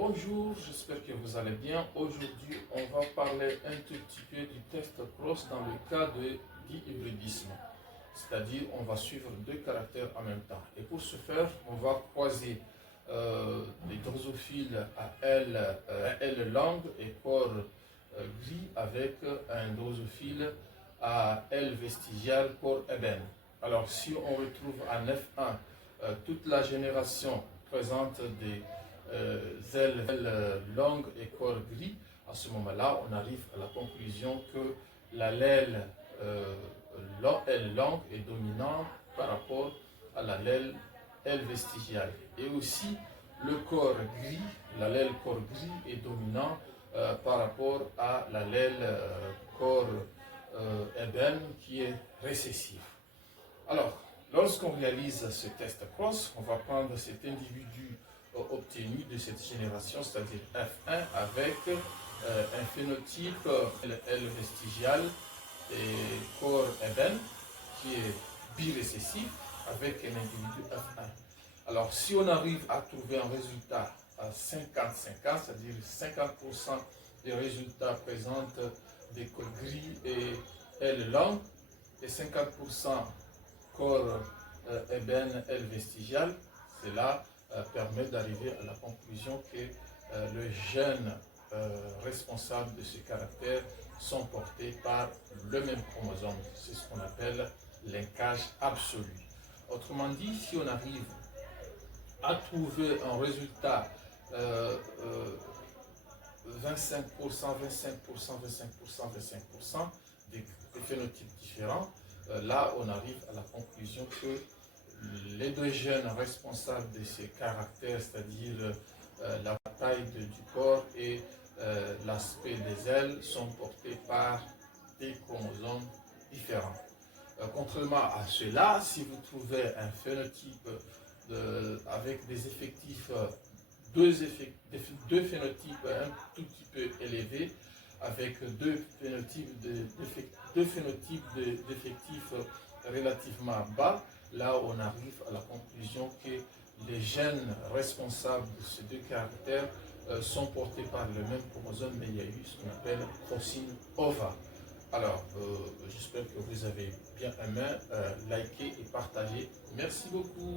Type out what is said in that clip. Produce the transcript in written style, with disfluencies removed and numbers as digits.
Bonjour, j'espère que vous allez bien. Aujourd'hui, on va parler un tout petit peu du test cross dans le cas de d'hybridisme. C'est-à-dire, on va suivre deux caractères en même temps. Et pour ce faire, on va croiser les drosophiles à L langue et corps gris avec un drosophile à L vestigial, corps ébène. Alors, si on retrouve en F1 toute la génération présente des ailes longues et corps gris, à ce moment-là, on arrive à la conclusion que l'allèle L longue est dominant par rapport à l'allèle L vestigial. Et aussi, le corps gris, l'allèle corps gris est dominant par rapport à l'allèle corps ébène qui est récessif. Alors, lorsqu'on réalise ce test cross, on va prendre cet individu obtenu de cette génération, c'est-à-dire F1, avec un phénotype L vestigial et corps ébène qui est birécessif avec un individu F1. Alors, si on arrive à trouver un résultat à 50-50, c'est-à-dire 50% des résultats présentent des corps gris et L long et 50% corps ébène L vestigial, cela permet d'arriver à la conclusion que les gènes responsables de ces caractères sont portés par le même chromosome. C'est ce qu'on appelle linkage absolu. Autrement dit, si on arrive à trouver un résultat 25%, 25%, 25%, 25% des phénotypes différents, là on arrive à la conclusion que les deux gènes responsables de ces caractères, c'est-à-dire la taille du corps et l'aspect des ailes, sont portés par des chromosomes différents. Contrairement à cela, si vous trouvez un phénotype avec des effectifs, deux phénotypes un tout petit peu élevés, avec deux phénotypes d'effectifs relativement bas, là on arrive à la conclusion que les gènes responsables de ces deux caractères sont portés par le même chromosome, mais il y a eu ce qu'on appelle crossing over. Alors, j'espère que vous avez bien aimé, liker et partager. Merci beaucoup.